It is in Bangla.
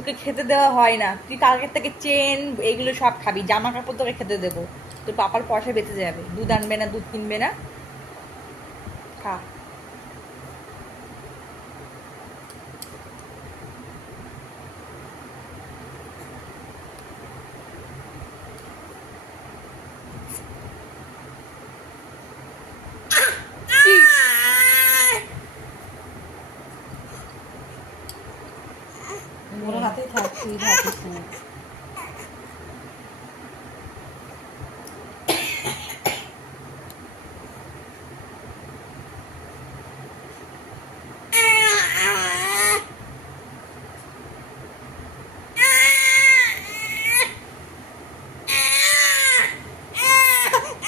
তোকে খেতে দেওয়া হয় না, তুই কালকের থেকে চেন এগুলো সব খাবি, জামা কাপড় তোকে খেতে দেবো, তোর পাপার পয়সা বেঁচে যাবে, দুধ আনবে না, দুধ কিনবে না, খা।